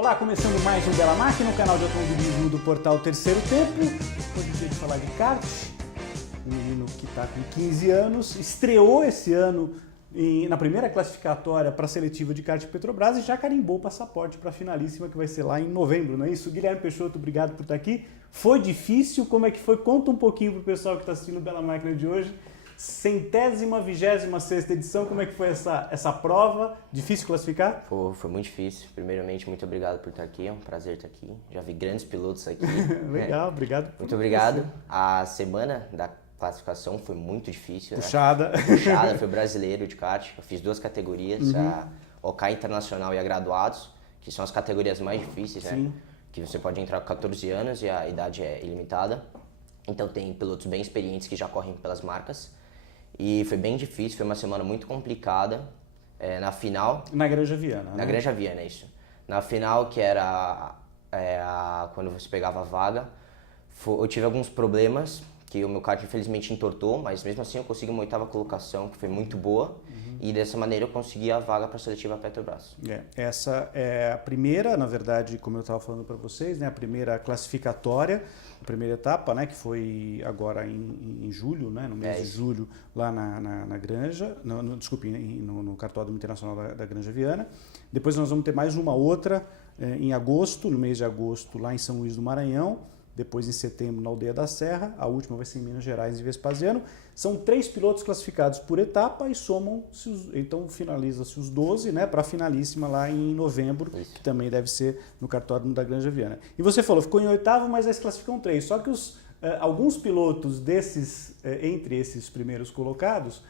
Olá, começando mais um Bela Máquina, o canal de automobilismo do portal Terceiro Tempo. Hoje é dia de falar de kart. Um menino que está com 15 anos, estreou esse ano na primeira classificatória para a seletiva de kart Petrobras e já carimbou o passaporte para a finalíssima que vai ser lá em novembro, não é isso? Guilherme Peixoto, obrigado por estar aqui. Foi difícil? Como é que foi? Conta um pouquinho para o pessoal que está assistindo o Bela Máquina de hoje. 126ª edição, como é que foi essa prova? Difícil classificar? Foi muito difícil. Primeiramente, muito obrigado por estar aqui, é um prazer estar aqui. Já vi grandes pilotos aqui. Legal, obrigado. Muito obrigado. A semana da classificação foi muito difícil. Puxada. Né? Puxada, foi brasileiro de kart. Eu fiz duas categorias, a OK Internacional e a Graduados, que são as categorias mais difíceis, Sim. né? Que você pode entrar com 14 anos e a idade é ilimitada. Então tem pilotos bem experientes que já correm pelas marcas. E foi bem difícil, foi uma semana muito complicada. Na final... Na Granja Viana, Na Granja Viana, isso. Na final, que era quando você pegava a vaga, eu tive alguns problemas, que o meu kart infelizmente entortou, mas mesmo assim eu consegui uma 8ª colocação, que foi muito boa. E dessa maneira eu consegui a vaga para a seletiva Petrobras. Essa é a primeira, na verdade, como eu estava falando para vocês, né, a primeira classificatória, a primeira etapa, né, que foi agora em julho, né, no mês de julho, lá na Granja, no Cartódromo Internacional da Granja Viana. Depois nós vamos ter mais uma outra em agosto, no mês de agosto, lá em São Luís do Maranhão. Depois em setembro na Aldeia da Serra, a última vai ser em Minas Gerais e Vespasiano. São 3 pilotos classificados por etapa e então finaliza-se os 12, né, para a finalíssima lá em novembro, que também deve ser no Cartódromo da Granja Viana. E você falou, ficou em 8º, mas aí se classificam 3. Só que alguns pilotos entre esses primeiros colocados,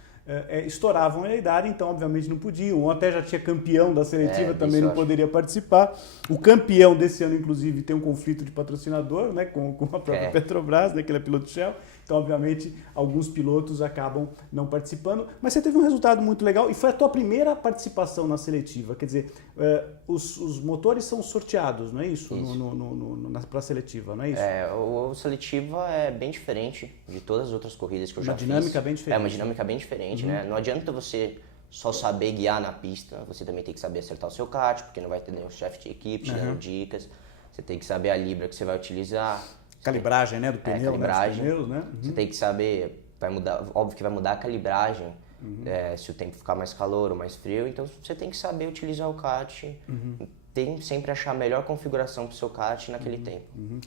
estouravam a idade, então obviamente não podiam, ou até já tinha campeão da seletiva, também não poderia participar. O campeão desse ano, inclusive, tem um conflito de patrocinador, né, com a própria Petrobras, né, que ele é piloto Shell, então obviamente alguns pilotos acabam não participando, mas você teve um resultado muito legal e foi a tua primeira participação na seletiva, quer dizer, os motores são sorteados, não é isso? Para a seletiva, não é isso? O seletiva é bem diferente de todas as outras corridas que eu já fiz. Uma dinâmica bem diferente. É uma dinâmica bem diferente, né? Não adianta você só saber guiar na pista, você também tem que saber acertar o seu kart, porque não vai ter nenhum chefe de equipe te dando dicas, você tem que saber a libra que você vai utilizar. Calibragem, né, do pneu, calibragem. Né, dos pneus, né? Você tem que saber, vai mudar, óbvio que vai mudar a calibragem, se o tempo ficar mais calor ou mais frio, então você tem que saber utilizar o kart, tem que sempre achar a melhor configuração para o seu kart naquele tempo.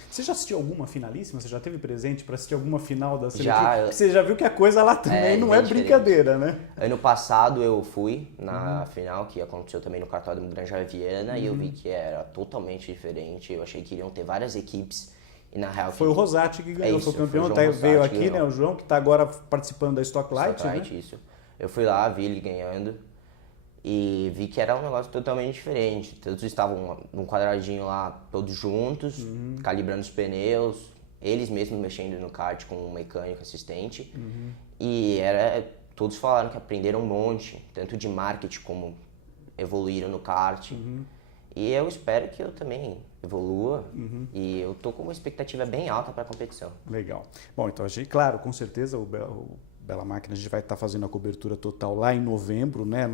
Você já assistiu alguma finalíssima? Você já teve presente para assistir alguma final da seletiva? Já. Você já viu que a coisa lá também não é brincadeira, né? Ano passado eu fui na final, que aconteceu também no Cartódromo Granja Viana, e eu vi que era totalmente diferente, eu achei que iriam ter várias equipes. E na real, foi o Rosati que ganhou, foi o campeão, veio aqui, né, o João, que está agora participando da Stock Light, né? Isso. Eu fui lá, vi ele ganhando e vi que era um negócio totalmente diferente. Todos estavam num quadradinho lá, todos juntos, calibrando os pneus, eles mesmos mexendo no kart com um mecânico assistente. E todos falaram que aprenderam um monte, tanto de marketing como evoluíram no kart. E eu espero que eu também evolua e eu tô com uma expectativa bem alta para a competição. Legal. Bom, então claro, com certeza o Bela Máquina a gente vai estar fazendo a cobertura total lá em novembro, né,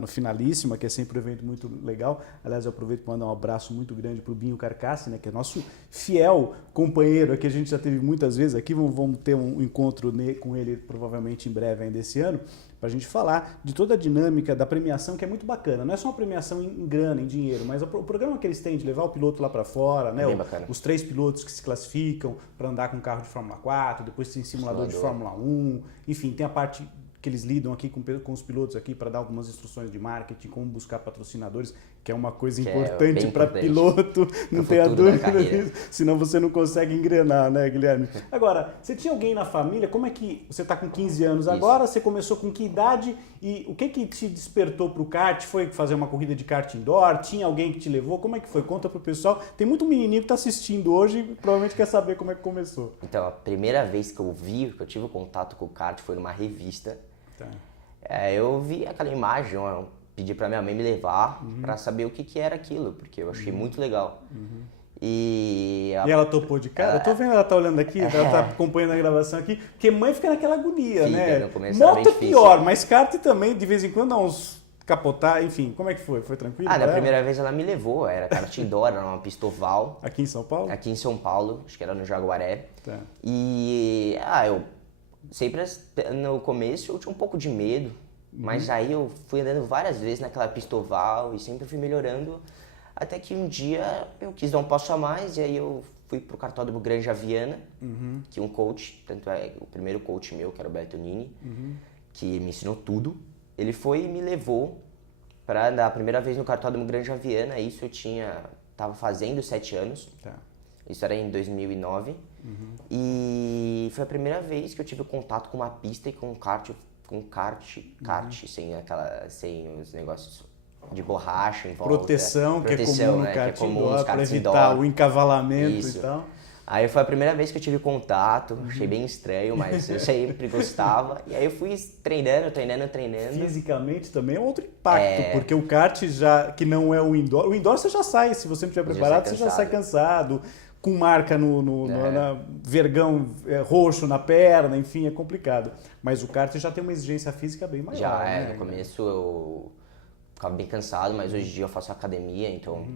no Finalíssima, que é sempre um evento muito legal. Aliás, eu aproveito para mandar um abraço muito grande para o Binho Carcassi, né, que é nosso fiel companheiro aqui, a gente já teve muitas vezes aqui, vamos ter um encontro com ele provavelmente em breve ainda esse ano, para a gente falar de toda a dinâmica da premiação, que é muito bacana. Não é só uma premiação em grana, em dinheiro, mas o programa que eles têm de levar o piloto lá para fora, né? Os 3 pilotos que se classificam para andar com carro de Fórmula 4, depois tem simulador de Fórmula 1, enfim, tem a parte que eles lidam aqui com os pilotos aqui para dar algumas instruções de marketing, como buscar patrocinadores, que é uma coisa importante para piloto, não tenha dúvida disso, senão você não consegue engrenar, né, Guilherme? Agora, você tinha alguém na família, como é que você está com 15 anos agora, você começou com que idade e o que te despertou para o kart? Foi fazer uma corrida de kart indoor? Tinha alguém que te levou? Como é que foi? Conta pro pessoal. Tem muito menininho que está assistindo hoje e provavelmente quer saber como é que começou. Então, a primeira vez que eu tive contato com o kart foi numa revista. Eu vi aquela imagem, eu pedi pra minha mãe me levar pra saber o que era aquilo, porque eu achei muito legal. E ela topou de cara? Eu tô vendo, ela tá olhando aqui, ela tá acompanhando a gravação aqui, porque mãe fica naquela agonia, né? No começo Moto é difícil. pior, mas kart também, de vez em quando, dá uns capotar, enfim, como é que foi? Foi tranquilo? Na primeira vez ela me levou, era kart indoor, era uma pista oval. Aqui em São Paulo? Aqui em São Paulo, acho que era no Jaguaré. Tá. E, eu sempre, no começo, eu tinha um pouco de medo, mas aí eu fui andando várias vezes naquela pista oval e sempre fui melhorando, até que um dia eu quis dar um passo a mais, e aí eu fui pro cartódromo Granja Viana, que um coach, tanto é o primeiro coach meu, que era o Beto Nini, que me ensinou tudo, ele foi e me levou para andar a primeira vez no cartódromo Granja Viana. Isso eu tava fazendo 7 anos, isso era em 2009, e foi a primeira vez que eu tive contato com uma pista e com kart, sem os negócios de borracha em volta. Proteção, que é comum no kart indoor, para evitar indoor. O encavalamento Isso. e tal. Aí foi a primeira vez que eu tive contato, achei bem estranho, mas eu sempre gostava. E aí eu fui treinando. Fisicamente também é outro impacto, porque o kart que não é o indoor você já sai, se você não estiver preparado, você já sai cansado, com marca na vergão roxo na perna, enfim, é complicado. Mas o kart já tem uma exigência física bem maior. No começo eu ficava bem cansado, mas hoje em dia eu faço academia, então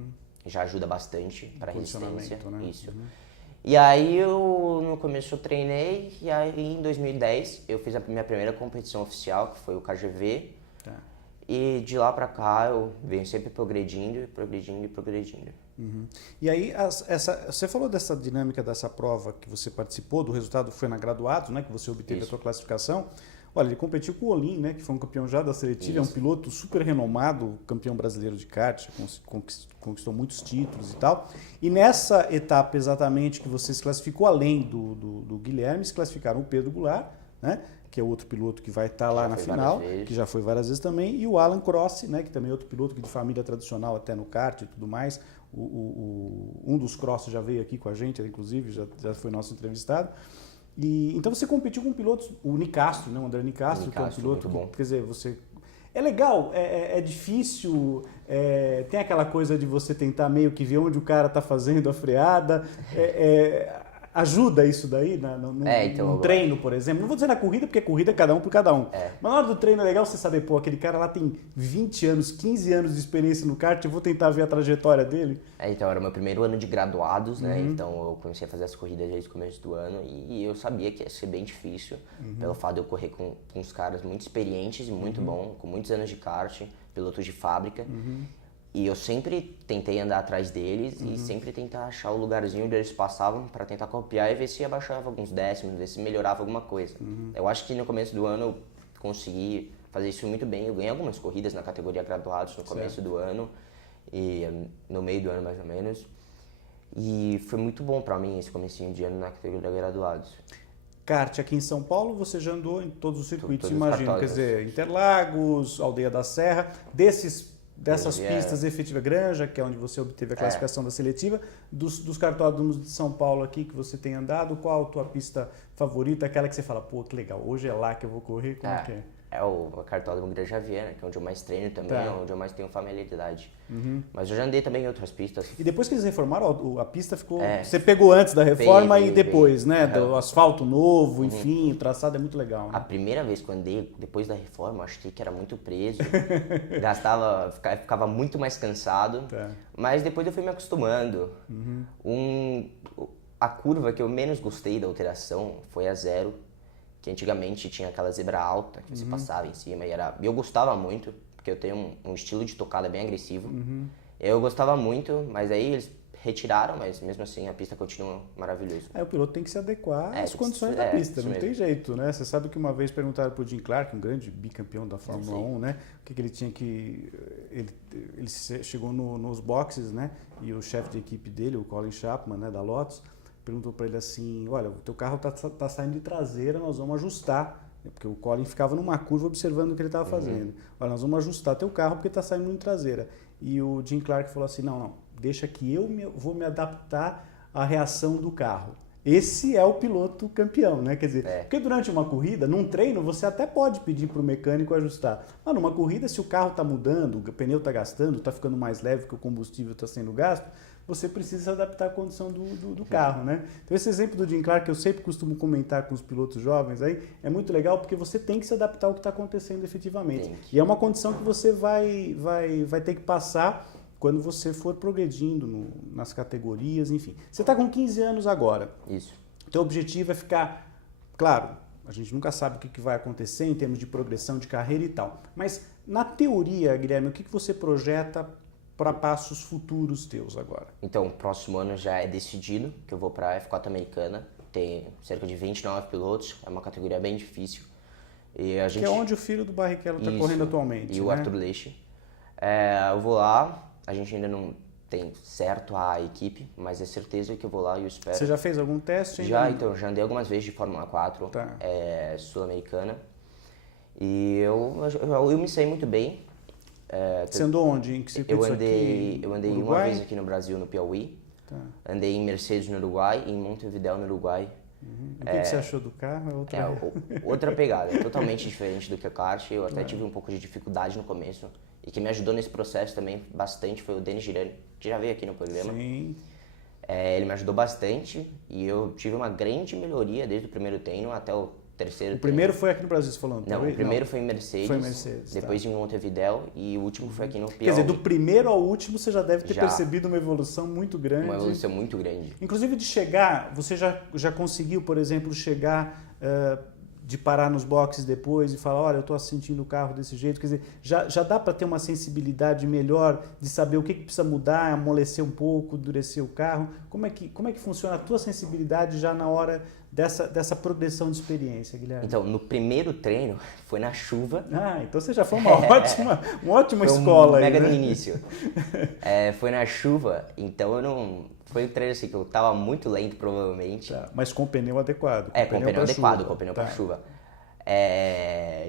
já ajuda bastante para resistência. Né? Isso. E aí no começo eu treinei, e aí em 2010 eu fiz a minha primeira competição oficial, que foi o KGV. E de lá pra cá eu venho sempre progredindo. E aí, você falou dessa dinâmica dessa prova que você participou, do resultado foi na Graduados, né, que você obteve a sua classificação. Olha, ele competiu com o Olim, né, que foi um campeão já da seletiva, é um piloto super renomado, campeão brasileiro de kart, conquistou muitos títulos e tal. E nessa etapa exatamente que você se classificou, além do Guilherme, se classificaram o Pedro Goulart, né, que é outro piloto que vai estar lá na final, que já foi várias vezes também, e o Alan Cross, né, que também é outro piloto que de família tradicional até no kart e tudo mais. Um dos Cross já veio aqui com a gente, inclusive, já foi nosso entrevistado. Então você competiu com pilotos, o Nicastro, né, o André Nicastro, que é um piloto que, quer dizer, você... É legal, é difícil, tem aquela coisa de você tentar meio que ver onde o cara está fazendo a freada, ajuda isso daí no treino, por exemplo? Não vou dizer na corrida, porque corrida é cada um por cada um. Mas na hora do treino é legal você saber, aquele cara lá tem 20 anos, 15 anos de experiência no kart, eu vou tentar ver a trajetória dele. Então era o meu primeiro ano de graduados, né? Então eu comecei a fazer as corridas desde o começo do ano e eu sabia que ia ser bem difícil, pelo fato de eu correr com uns caras muito experientes e muito bons, com muitos anos de kart, pilotos de fábrica. E eu sempre tentei andar atrás deles e sempre tentar achar o lugarzinho onde eles passavam para tentar copiar e ver se abaixava alguns décimos, ver se melhorava alguma coisa. Eu acho que no começo do ano eu consegui fazer isso muito bem. Eu ganhei algumas corridas na categoria graduados no começo do ano e no meio do ano mais ou menos. E foi muito bom para mim esse comecinho de ano na categoria graduados. Kart aqui em São Paulo, você já andou em todos os circuitos, imagino. Quer dizer, Interlagos, Aldeia da Serra, dessas pistas efetiva Granja, que é onde você obteve a classificação da seletiva, dos cartódromos de São Paulo aqui que você tem andado, qual a tua pista favorita, aquela que você fala, que legal, hoje é lá que eu vou correr, como é que é? É o cartódromo Granja Viana, que é onde eu mais treino também, onde eu mais tenho familiaridade. Mas eu já andei também em outras pistas. E depois que eles reformaram, a pista ficou... Você pegou antes da reforma e depois, né? Do asfalto novo, enfim, o traçado é muito legal. Né? A primeira vez que eu andei, depois da reforma, eu achei que era muito preso. Ficava muito mais cansado. Mas depois eu fui me acostumando. A curva que eu menos gostei da alteração foi a 0. Que antigamente tinha aquela zebra alta que você passava em cima e eu gostava muito, porque eu tenho um estilo de tocada bem agressivo. Eu gostava muito, mas aí eles retiraram, mas mesmo assim a pista continua maravilhosa. O piloto tem que se adequar às condições da pista, não tem jeito, né? Você sabe que uma vez perguntaram pro Jim Clark, um grande bicampeão da Fórmula 1, né? O que ele tinha que... Ele chegou nos boxes, né? E o chefe de equipe dele, o Colin Chapman, né, da Lotus, perguntou para ele assim, olha, o teu carro tá saindo de traseira, nós vamos ajustar, porque o Colin ficava numa curva observando o que ele estava fazendo. Olha, nós vamos ajustar teu carro porque está saindo de traseira. E o Jim Clark falou assim, não, deixa que eu vou me adaptar à reação do carro. esse é o piloto campeão, né? Quer dizer, porque durante uma corrida, num treino, você até pode pedir para o mecânico ajustar. Mas numa corrida, se o carro está mudando, o pneu está gastando, está ficando mais leve que o combustível está sendo gasto, você precisa se adaptar à condição do carro, né? Então esse exemplo do Jim Clark, que eu sempre costumo comentar com os pilotos jovens aí, é muito legal porque você tem que se adaptar ao que está acontecendo efetivamente. E é uma condição que você vai ter que passar quando você for progredindo nas categorias, enfim. Você está com 15 anos agora. Isso. Teu objetivo é ficar... Claro, a gente nunca sabe o que vai acontecer em termos de progressão de carreira e tal. Mas, na teoria, Guilherme, o que você projeta para passos futuros teus agora? Então, o próximo ano já é decidido que eu vou para a F4 americana. Tem cerca de 29 pilotos, é uma categoria bem difícil. E a gente... Que é onde o filho do Barrichello está correndo atualmente. E o Arthur Leixe. Eu vou lá. A gente ainda não tem certo a equipe, mas é certeza que eu vou lá e eu espero. Você já fez algum teste? Já, então, já andei algumas vezes de Fórmula 4, sul-americana. E eu me saí muito bem. Você andou onde? Em que circuito eu andei uma vez aqui no Brasil, no Piauí. Andei em Mercedes, no Uruguai, e em Montevidéu, no Uruguai. O que você achou do carro? Outra pegada, totalmente diferente do que a kart. Eu até tive um pouco de dificuldade no começo. E quem me ajudou nesse processo também bastante foi o Denis Girani, que já veio aqui no programa. Sim. Ele me ajudou bastante e eu tive uma grande melhoria desde o primeiro treino até o terceiro treino. O primeiro foi aqui no Brasil, você falando? Não, o primeiro foi em Mercedes. Foi em Mercedes, depois em Montevidéu e o último foi aqui no Piauí. Quer dizer, do primeiro ao último você já deve ter percebido uma evolução muito grande. Uma evolução muito grande. Inclusive de chegar, você já conseguiu, por exemplo, chegar... de parar nos boxes depois e falar, olha, eu estou sentindo o carro desse jeito. Quer dizer, já dá para ter uma sensibilidade melhor de saber o que precisa mudar, amolecer um pouco, endurecer o carro. Como é que funciona a tua sensibilidade já na hora dessa progressão de experiência, Guilherme? Então, no primeiro treino, foi na chuva. Então você já foi uma ótima escola aí, mega né? no início. Foi na chuva, então eu não... Foi um treino assim que eu tava muito lento, provavelmente. Mas com pneu adequado. Com pneu adequado, com pneu pra chuva.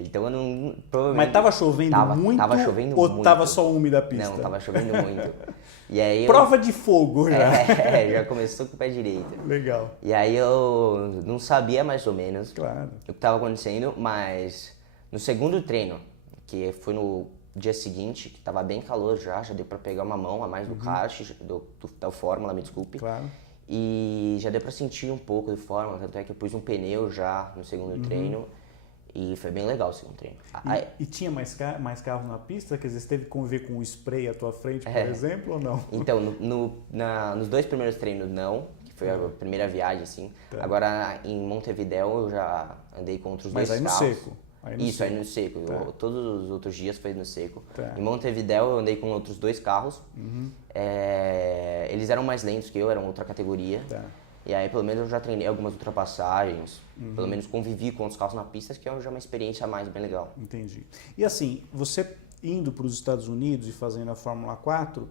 Então eu não... Provavelmente... Mas tava chovendo muito? Tava chovendo ou muito. Tava só úmida a pista? Não, tava chovendo muito. E aí Prova de fogo já. Já começou com o pé direito. Legal. E aí eu não sabia mais ou menos o que tava acontecendo, mas no segundo treino, que foi no dia seguinte, que tava bem calor já deu pra pegar uma mão a mais do kart, da Fórmula, me desculpe. Claro. E já deu pra sentir um pouco de Fórmula, tanto é que eu pus um pneu já no segundo treino. E foi bem legal o segundo treino. E tinha mais carros na pista? Quer dizer, você teve que conviver com o spray à tua frente, por exemplo, ou não? Então, nos dois primeiros treinos não, que foi a primeira viagem, assim. Agora, em Montevidéu, eu já andei com outros dois carros. Mas aí no seco? Aí no seco. Todos os outros dias foi no seco. Em Montevidéu, eu andei com outros dois carros. Eles eram mais lentos que eu, eram outra categoria. E aí, pelo menos, eu já treinei algumas ultrapassagens, pelo menos convivi com os carros na pista, que é já uma experiência a mais bem legal. Entendi. E assim, você indo para os Estados Unidos e fazendo a Fórmula 4,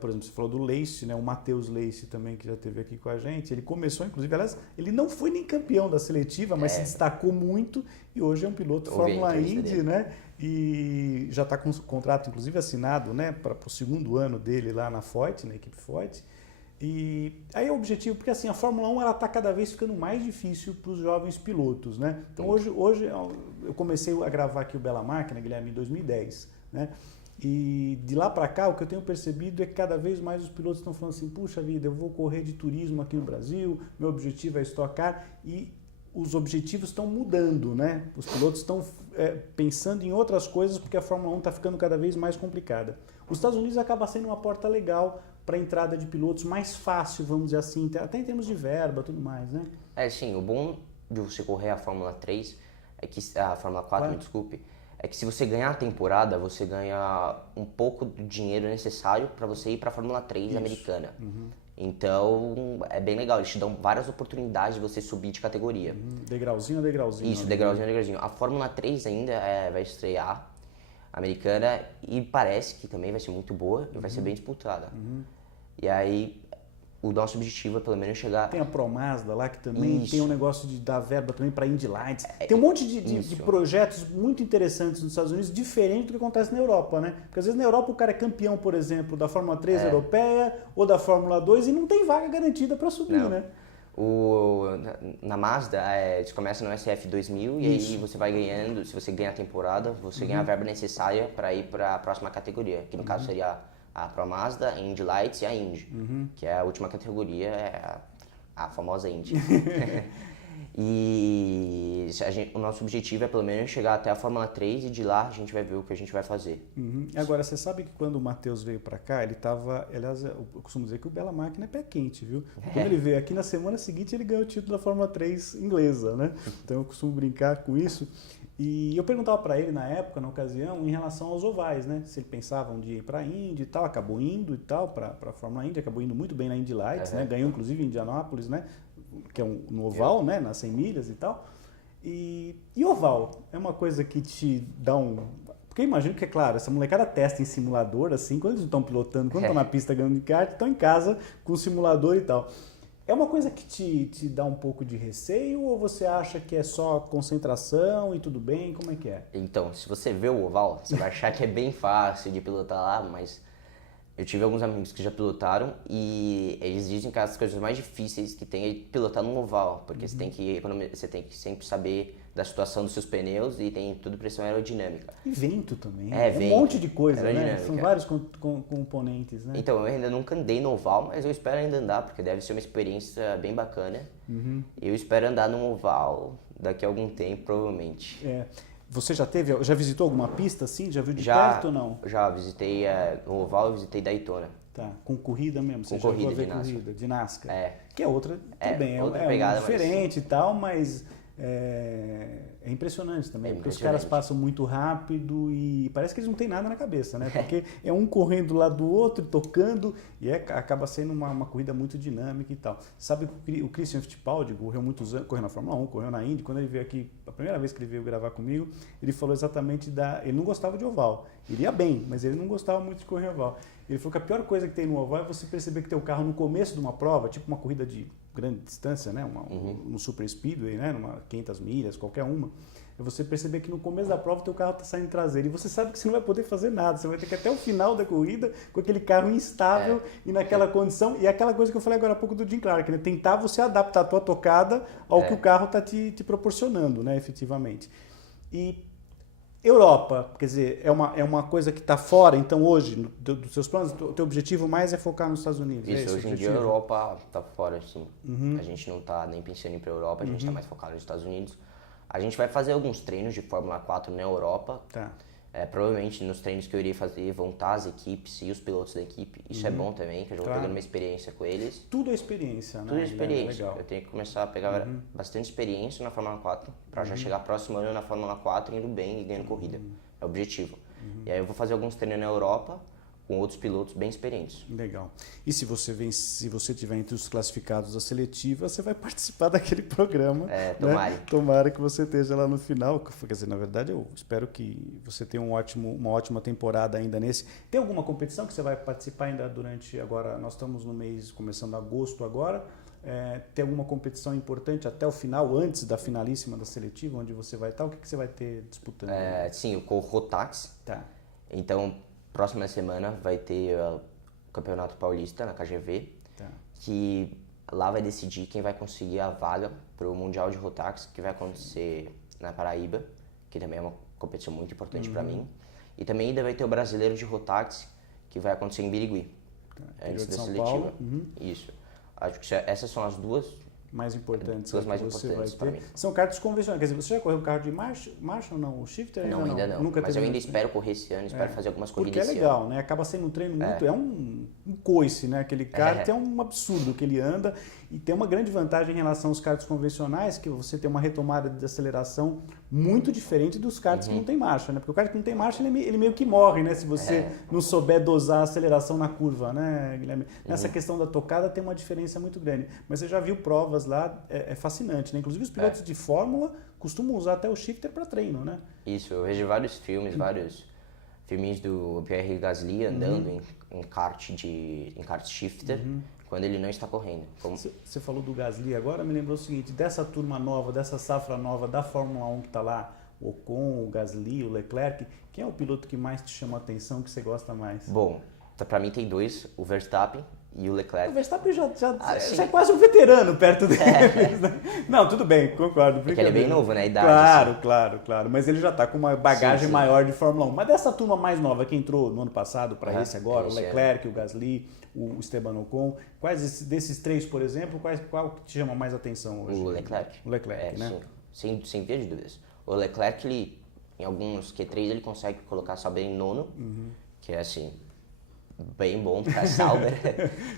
por exemplo, você falou do Leixe, né? O Matheus Leixe também, que já esteve aqui com a gente, ele começou, inclusive, aliás, ele não foi nem campeão da seletiva, mas se destacou muito e hoje é um piloto Fórmula Indy, né? E já está com o contrato, inclusive, assinado, né? Para o segundo ano dele lá na Foyt, na equipe Foyt. E aí é o objetivo, porque assim, a Fórmula 1 ela está cada vez ficando mais difícil para os jovens pilotos, né? Então hoje eu comecei a gravar aqui o Bela Máquina, Guilherme, em 2010, né? E de lá para cá o que eu tenho percebido é que cada vez mais os pilotos estão falando assim, puxa vida, eu vou correr de turismo aqui no Brasil, meu objetivo é Stock Car, e os objetivos estão mudando, né? Os pilotos estão pensando em outras coisas porque a Fórmula 1 está ficando cada vez mais complicada. Os Estados Unidos acaba sendo uma porta legal para a entrada de pilotos, mais fácil, vamos dizer assim, até em termos de verba e tudo mais, né? Sim, o bom de você correr a Fórmula 3, a Fórmula 4, me desculpe, é que se você ganhar a temporada, você ganha um pouco do dinheiro necessário para você ir para a Fórmula 3 americana. Então, é bem legal, eles te dão várias oportunidades de você subir de categoria. Degrauzinho a degrauzinho. Isso, degrauzinho a degrauzinho. A Fórmula 3 ainda vai estrear, americana, e parece que também vai ser muito boa e vai ser bem disputada. E aí, o nosso objetivo é pelo menos chegar... Tem a Pro Mazda lá, que também tem um negócio de dar verba também para Indy Lights. Tem um monte de projetos muito interessantes nos Estados Unidos, diferente do que acontece na Europa, né? Porque às vezes na Europa o cara é campeão, por exemplo, da Fórmula 3 europeia ou da Fórmula 2 e não tem vaga garantida para subir, né? Na Mazda, eles começam no SF 2000 e aí você vai ganhando, se você ganha a temporada, você ganha a verba necessária para ir para a próxima categoria, que no caso seria a Pro Mazda, a Indy Lights e a Indy, que é a última categoria, é a famosa Indy. E o nosso objetivo é pelo menos chegar até a Fórmula 3 e de lá a gente vai ver o que a gente vai fazer. Agora, você sabe que quando o Matheus veio para cá, ele estava, aliás, eu costumo dizer que o Bela Máquina é pé quente, viu? Quando ele veio aqui na semana seguinte, ele ganhou o título da Fórmula 3 inglesa, né? Então eu costumo brincar com isso. E eu perguntava para ele na época, na ocasião, em relação aos ovais, né? Se ele pensava um dia ir para a Indy e tal, acabou indo e tal, para a Fórmula Indy, acabou indo muito bem na Indy Lights, né? Ganhou inclusive em Indianápolis, né? Que é no oval, né? Nas 100 milhas e tal. E oval é uma coisa que te dá um... Porque eu imagino que, é claro, essa molecada testa em simulador, assim, quando eles não estão pilotando, quando estão na pista ganhando de kart, estão em casa com o simulador e tal. É uma coisa que te dá um pouco de receio ou você acha que é só concentração e tudo bem? Como é que é? Então, se você vê o oval, você vai achar que é bem fácil de pilotar lá, mas eu tive alguns amigos que já pilotaram e eles dizem que as coisas mais difíceis que tem é pilotar no oval, porque você tem que sempre saber da situação dos seus pneus e tem tudo pressão aerodinâmica. E vento também. Vento, um monte de coisa, né? São vários componentes, né? Então, eu ainda nunca andei no oval, mas eu espero ainda andar, porque deve ser uma experiência bem bacana. Eu espero andar no oval daqui a algum tempo, provavelmente. Você já visitou alguma pista assim? Já viu de perto ou não? Já visitei no oval, eu visitei Daytona. Tá, com corrida mesmo? Com corrida de NASCAR. Corrida de NASCAR. Que é outra, também, outra pegada, diferente e tal, mas é impressionante também, porque os caras passam muito rápido e parece que eles não têm nada na cabeça, né? Porque é um correndo lá do outro, tocando, e acaba sendo uma corrida muito dinâmica e tal. Sabe que o Christian Fittipaldi correu muitos anos, correu na Fórmula 1, correu na Indy, quando ele veio aqui, a primeira vez que ele veio gravar comigo, ele falou exatamente ele não gostava de oval. Ele ia bem, mas ele não gostava muito de correr oval. Ele falou que a pior coisa que tem no oval é você perceber que teu carro no começo de uma prova, tipo uma corrida de grande distância, né? Um super speedway, né? Numa 500 milhas, qualquer uma. É você perceber que no começo da prova teu carro está saindo traseiro e você sabe que você não vai poder fazer nada. Você vai ter que ir até o final da corrida com aquele carro instável e naquela condição. E aquela coisa que eu falei agora há pouco do Jim Clark, né? Tentar você adaptar a tua tocada ao que o carro está te proporcionando, né? Efetivamente. E Europa, quer dizer, é uma coisa que está fora, então hoje, dos seus planos, o teu objetivo mais é focar nos Estados Unidos? Isso, hoje em dia a Europa está fora, sim. A gente não está nem pensando em ir para a Europa, a gente está mais focado nos Estados Unidos. A gente vai fazer alguns treinos de Fórmula 4 na Europa. Tá. Provavelmente nos treinos que eu irei fazer vão estar as equipes e os pilotos da equipe. Isso é bom também, que eu já vou pegando uma experiência com eles. Tudo é experiência, né? Tudo é experiência. Eu tenho que começar a pegar bastante experiência na Fórmula 4 para já chegar próximo ano na Fórmula 4 indo bem e ganhando corrida. É o objetivo. E aí eu vou fazer alguns treinos na Europa com outros pilotos bem experientes. Legal. E se você tiver entre os classificados da seletiva, você vai participar daquele programa. Tomara. Né? Tomara que você esteja lá no final. Quer dizer, na verdade, eu espero que você tenha uma ótima temporada ainda nesse. Tem alguma competição que você vai participar ainda durante agora? Nós estamos no mês, começando agosto agora. Tem alguma competição importante até o final, antes da finalíssima da seletiva, onde você vai estar? O que você vai ter disputando? Sim, eu corro Rotax. Tá. Então, próxima semana vai ter o Campeonato Paulista na KGV, que lá vai decidir quem vai conseguir a vaga para o Mundial de Rotax, que vai acontecer na Paraíba, que também é uma competição muito importante para mim. E também ainda vai ter o Brasileiro de Rotax, que vai acontecer em Birigui, antes da seletiva. Isso. Acho que essas são as duas mais importantes, mais importantes para mim. São carros convencionais. Quer dizer, você já correu carro de marcha ou não? O shifter ainda não. Nunca mas eu ainda espero correr esse ano, espero fazer algumas corridas porque esse legal, ano. né? Acaba sendo um treino muito... É um coice, né? Aquele kart é um absurdo que ele anda e tem uma grande vantagem em relação aos karts convencionais, que você tem uma retomada de aceleração muito diferente dos karts que não tem marcha, né? Porque o kart que não tem marcha, ele meio que morre, né? Se você não souber dosar a aceleração na curva, né, Guilherme? Nessa questão da tocada tem uma diferença muito grande. Mas você já viu provas lá, é fascinante, né? Inclusive os pilotos de Fórmula costumam usar até o shifter para treino, né? Isso, eu vejo vários filminhos do Pierre Gasly andando em kart shifter, quando ele não está correndo. Você falou do Gasly agora, me lembrou o seguinte, dessa turma nova, dessa safra nova da Fórmula 1 que está lá, o Ocon, o Gasly, o Leclerc, quem é o piloto que mais te chama a atenção, que você gosta mais? Bom, para mim tem dois, o Verstappen e o Leclerc. O Verstappen já é quase um veterano perto deles, né? Não, tudo bem, concordo. Porque ele é bem novo, né? A idade. Claro, assim. claro. Mas ele já tá com uma bagagem maior de Fórmula 1. Mas dessa turma mais nova que entrou no ano passado para esse agora, o Leclerc, o Gasly, o Esteban Ocon, quais desses três, por exemplo, qual que te chama mais atenção hoje? O Leclerc. O Leclerc, né? Sim, sem ver de dúvidas. O Leclerc, ele, em alguns Q3, ele consegue colocar só bem em nono, que é assim, bem bom para Sauber,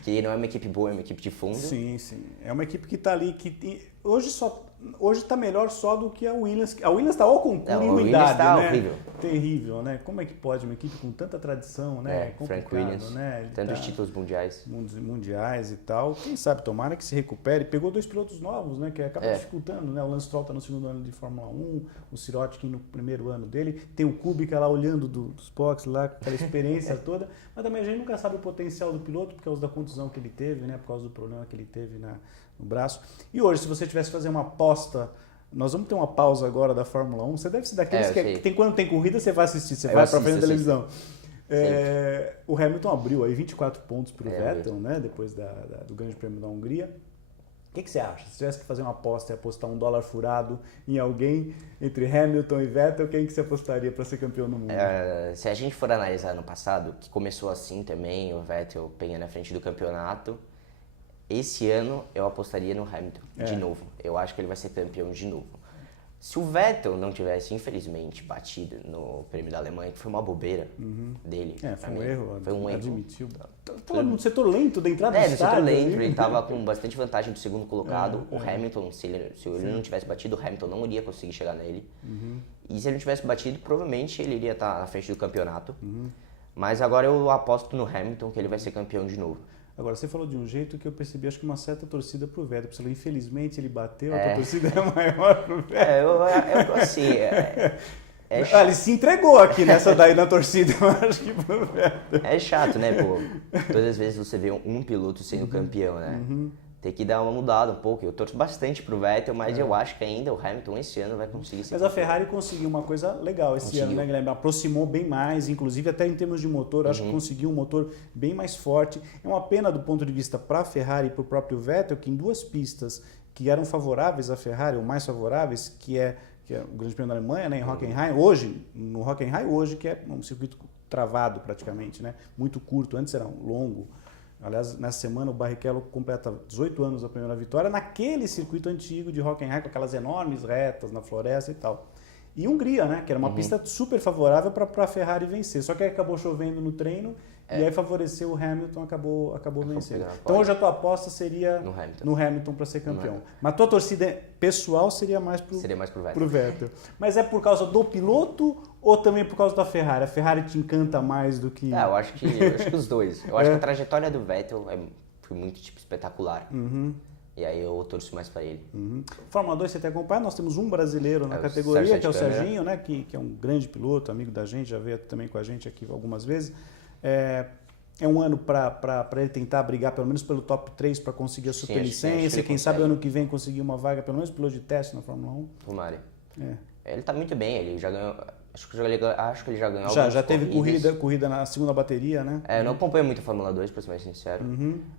que não é uma equipe boa, é uma equipe de fundo. Sim. É uma equipe que está ali, que hoje está melhor só do que a Williams. A Williams está ao concurso em ruindade, tá né? horrível. Terrível, né? Como é que pode uma equipe com tanta tradição, né? Frank Williams, né? tantos títulos mundiais. Mundiais e tal. Quem sabe, tomara que se recupere. Pegou 2 pilotos novos, né? Que acaba dificultando, né? O Lance Stroll está no segundo ano de Fórmula 1, o Sirotkin no primeiro ano dele. Tem o Kubica lá olhando dos boxes lá, com aquela experiência toda. Mas também a gente nunca sabe o potencial do piloto por causa da contusão que ele teve, né? Por causa do problema que ele teve no braço. E hoje, se você tivesse que fazer uma aposta, nós vamos ter uma pausa agora da Fórmula 1. Você deve ser daqueles que quando tem corrida, você vai assistir, você vai para frente da televisão. O Hamilton abriu aí 24 pontos para o Vettel, né? Depois do Grande Prêmio da Hungria. O que você acha? Se tivesse que fazer uma aposta e apostar $1 furado em alguém entre Hamilton e Vettel, quem que você apostaria para ser campeão no mundo? Se a gente for analisar no passado, que começou assim também, o Vettel penha na frente do campeonato, esse ano eu apostaria no Hamilton de novo. Eu acho que ele vai ser campeão de novo. Se o Vettel não tivesse, infelizmente, batido no Prêmio da Alemanha, que foi uma bobeira dele. Foi um erro, foi um erro. Admitiu. No setor lento da entrada do estádio. No setor lento, ele estava com bastante vantagem do segundo colocado. O Hamilton, se ele não tivesse batido, o Hamilton não iria conseguir chegar nele. E se ele não tivesse batido, provavelmente ele iria estar na frente do campeonato. Mas agora eu aposto no Hamilton, que ele vai ser campeão de novo. Agora, você falou de um jeito que eu percebi, acho que uma certa torcida pro Vettel. Você falou, infelizmente ele bateu, a torcida é maior pro Vettel. Ele se entregou aqui nessa daí na torcida, eu acho que pro Vettel. É chato, né, pô? Todas as vezes você vê um piloto sendo campeão, né? Tem que dar uma mudada um pouco. Eu torço bastante pro Vettel, mas eu acho que ainda o Hamilton esse ano vai conseguir ser campeão. A Ferrari conseguiu uma coisa legal esse ano, né, Guilherme? Aproximou bem mais, inclusive até em termos de motor, acho que conseguiu um motor bem mais forte. É uma pena do ponto de vista para a Ferrari e para o próprio Vettel, que em 2 pistas que eram favoráveis à Ferrari, ou mais favoráveis, que é o Grande Prêmio da Alemanha, né, em Hockenheim, no Hockenheim hoje, que é um circuito travado praticamente, né, muito curto, antes era longo. Aliás, nessa semana o Barrichello completa 18 anos da primeira vitória naquele circuito antigo de Hockenheim, com aquelas enormes retas na floresta e tal. E Hungria, né, que era uma pista super favorável para a Ferrari vencer. Só que aí acabou chovendo no treino e aí favoreceu o Hamilton, acabou vencendo. Então hoje a tua aposta seria no Hamilton para ser campeão. Mas a tua torcida pessoal seria mais pro Vettel. Mas é por causa do piloto ou também por causa da Ferrari? A Ferrari te encanta mais do que... eu acho que os dois. Eu acho que a trajetória do Vettel foi muito espetacular. E aí eu torço mais para ele. Fórmula 2 você tem acompanhado, nós temos um brasileiro na categoria, que é o Serginho, né? Que é um grande piloto, amigo da gente, já veio também com a gente aqui algumas vezes. É um ano para ele tentar brigar pelo menos pelo top 3 para conseguir a superlicência. Quem sabe ano que vem conseguir uma vaga, pelo menos piloto de teste na Fórmula 1. Tomara. Ele tá muito bem, ele já ganhou. Acho que ele já ganhou Já teve corrida na segunda bateria, né? Eu não acompanho muito a Fórmula 2, pra ser mais sincero.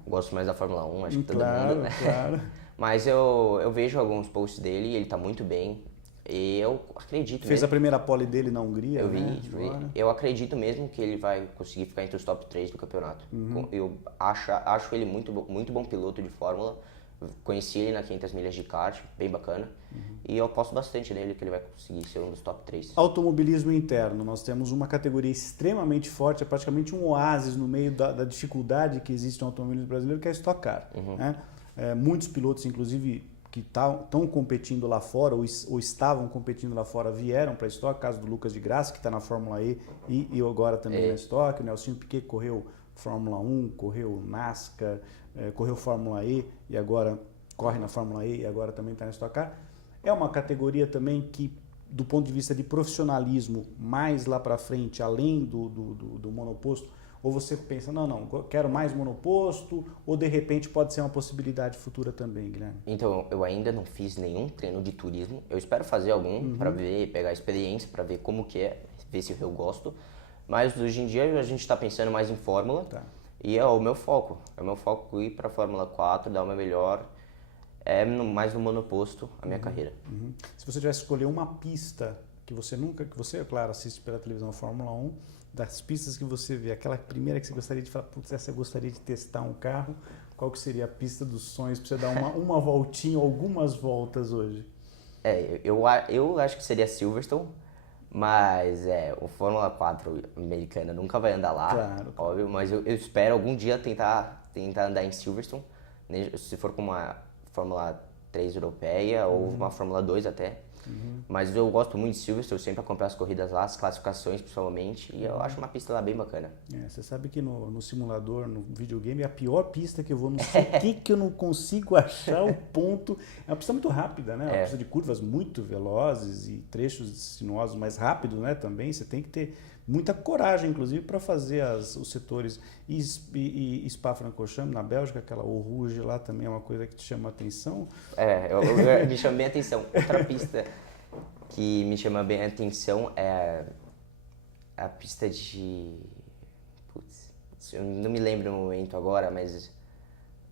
Gosto mais da Fórmula 1, acho que todo mundo, né? Claro. Mas eu vejo alguns posts dele, ele tá muito bem. E eu acredito Fez a primeira pole dele na Hungria, eu vi. Eu acredito mesmo que ele vai conseguir ficar entre os top 3 do campeonato. Eu acho ele muito bom piloto de Fórmula. Conheci ele na 500 milhas de kart, bem bacana. E eu aposto bastante nele que ele vai conseguir ser um dos top 3. Automobilismo interno, nós temos uma categoria extremamente forte, é praticamente um oásis no meio da dificuldade que existe no automobilismo brasileiro, que é a Stock Car. Né? Muitos pilotos, inclusive, que estão competindo lá fora ou estavam competindo lá fora vieram para a Stock, caso do Lucas de Graça, que está na Fórmula E e agora também na Stock, o Nelsinho Piquet correu Fórmula 1, correu NASCAR, correu Fórmula E e agora corre na Fórmula E e agora também está na Stock Car. É uma categoria também que, do ponto de vista de profissionalismo, mais lá para frente, além do monoposto, ou você pensa, não, quero mais monoposto, ou de repente pode ser uma possibilidade futura também, Guilherme? Então, eu ainda não fiz nenhum treino de turismo. Eu espero fazer algum para pegar a experiência, para ver como que é, ver se eu gosto. Mas hoje em dia a gente está pensando mais em Fórmula. E é o meu foco. É o meu foco ir pra Fórmula 4, dar o meu melhor. Mais no monoposto a minha carreira. Se você tivesse que escolher uma pista que você nunca, que você, claro, assiste pela televisão Fórmula 1, das pistas que você vê, aquela primeira que você gostaria de falar, putz, essa eu gostaria de testar um carro, qual que seria a pista dos sonhos para você dar uma voltinha, algumas voltas hoje? Eu acho que seria Silverstone, mas o Fórmula 4 americana nunca vai andar lá, claro. Óbvio, mas eu espero algum dia tentar andar em Silverstone, se for com uma Fórmula 3 europeia ou uma Fórmula 2 até. Mas eu gosto muito de Silverstone, eu sempre acompanho as corridas lá, as classificações principalmente, e eu acho uma pista lá bem bacana. Você sabe que no simulador, no videogame, é a pior pista que eu vou, não sei o que eu não consigo achar o ponto. É uma pista muito rápida, né? É uma pista de curvas muito velozes e trechos sinuosos mais rápidos, né? Também você tem que ter muita coragem, inclusive, para fazer os setores. E Spa-Francorchamps, na Bélgica, aquela Eau Rouge lá também é uma coisa que te chama a atenção. Me chama bem a atenção. Outra pista que me chama bem a atenção é a pista de... Putz, eu não me lembro no momento agora, mas...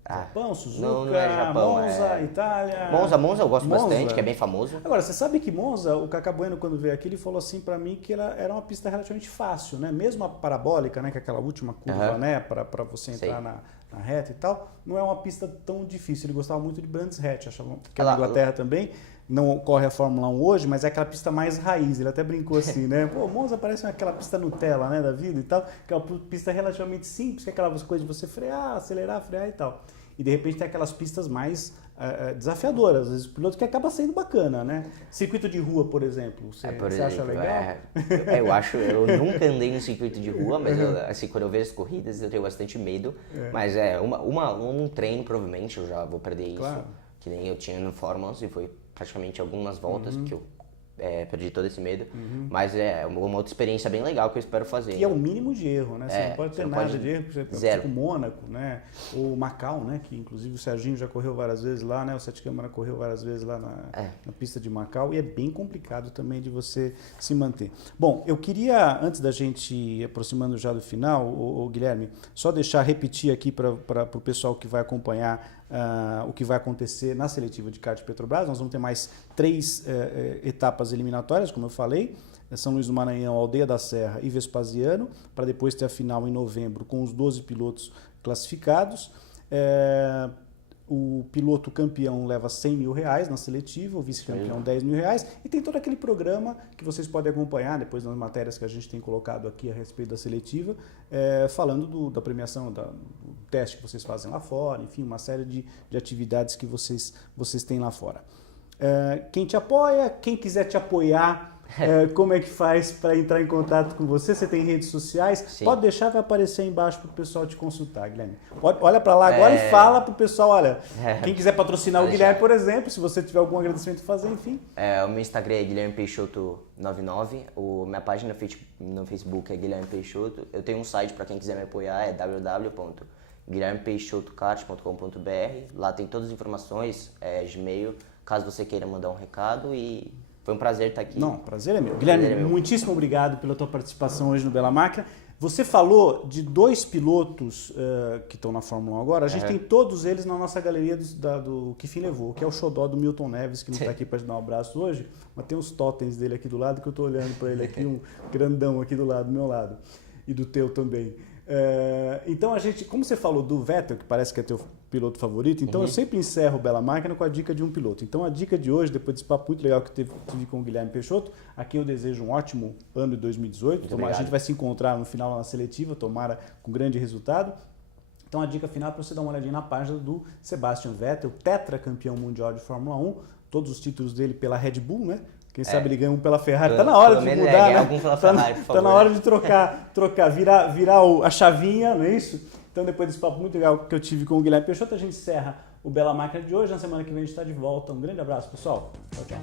Japão, Suzuka, não é Japão, Monza, Itália... Monza eu gosto bastante, que é bem famoso. Agora, você sabe que Monza, o Cacá Bueno, quando veio aqui, ele falou assim pra mim que ela era uma pista relativamente fácil, né? Mesmo a parabólica, né? Que é aquela última curva, né? Pra você entrar na reta e tal, não é uma pista tão difícil. Ele gostava muito de Brands Hatch, achava que é na Inglaterra também. Não corre a Fórmula 1 hoje, mas é aquela pista mais raiz. Ele até brincou assim, né? Pô, Monza parece aquela pista Nutella, né? Da vida e tal, que é uma pista relativamente simples, que é aquela coisa de você frear, acelerar, frear e tal. E de repente tem aquelas pistas mais desafiadoras, às vezes o piloto que acaba sendo bacana, né? Circuito de rua, por exemplo, você acha legal? Eu nunca andei no circuito de rua, mas assim, quando eu vejo as corridas eu tenho bastante medo. Mas um treino provavelmente eu já vou perder isso, que nem eu tinha no Fórmula 1 e foi praticamente algumas voltas que eu perdi todo esse medo, mas é uma outra experiência bem legal que eu espero fazer. Que é o mínimo de erro, né? Você não pode ter nada de erro, zero. Tipo Mônaco, né? Ou Macau, né? Que inclusive o Serginho já correu várias vezes lá, né? O Sete Câmara correu várias vezes lá na pista de Macau e é bem complicado também de você se manter. Bom, eu queria, antes da gente ir aproximando já do final, o Guilherme, só repetir aqui para o pessoal que vai acompanhar o que vai acontecer na seletiva de kart Petrobras. Nós vamos ter mais 3 etapas eliminatórias, como eu falei, São Luís do Maranhão, Aldeia da Serra e Vespasiano, para depois ter a final em novembro com os 12 pilotos classificados. O piloto campeão leva R$100 mil na seletiva, o vice-campeão R$10 mil, e tem todo aquele programa que vocês podem acompanhar depois nas matérias que a gente tem colocado aqui a respeito da seletiva, falando da premiação, do teste que vocês fazem lá fora, enfim, uma série de atividades que vocês têm lá fora. Quem te apoia, quem quiser te apoiar, como é que faz para entrar em contato com você? Você tem redes sociais? Sim. Pode deixar, vai aparecer aí embaixo para o pessoal te consultar, Guilherme. Olha para lá agora e fala para o pessoal, olha, quem quiser patrocinar o Guilherme, por exemplo, se você tiver algum agradecimento a fazer, enfim. O meu Instagram é Guilherme Peixoto 99, minha página no Facebook é Guilherme Peixoto. Eu tenho um site para quem quiser me apoiar, é www.guilhermepeixotokart.com.br. Lá tem todas as informações, Gmail, caso você queira mandar um recado, e foi um prazer estar aqui. Não, prazer é meu. Guilherme, muitíssimo obrigado pela tua participação hoje no Bela Máquina. Você falou de 2 pilotos que estão na Fórmula 1 agora. A gente tem todos eles na nossa galeria do Que Fim Levou, que é o xodó do Milton Neves, que não está aqui para te dar um abraço hoje, mas tem os totens dele aqui do lado, que eu estou olhando para ele aqui, um grandão aqui do meu lado, e do teu também. Então a gente, como você falou do Vettel, que parece que é teu piloto favorito, então eu sempre encerro o Bela Máquina com a dica de um piloto. Então a dica de hoje, depois desse papo muito legal que tive com o Guilherme Peixoto, aqui eu desejo um ótimo ano de 2018. A gente vai se encontrar no final na seletiva, tomara com grande resultado. Então a dica final é para você dar uma olhadinha na página do Sebastian Vettel, tetracampeão mundial de Fórmula 1, todos os títulos dele pela Red Bull, né? Quem sabe ele ganha um pela Ferrari. Tá na hora de mudar, né? Algum pela Ferrari, por favor. Tá na hora de trocar, virar a chavinha, não é isso? Então, depois desse papo muito legal que eu tive com o Guilherme Peixoto, a gente encerra o Bela Máquina de hoje. Na semana que vem a gente está de volta. Um grande abraço, pessoal. Tchau, tchau.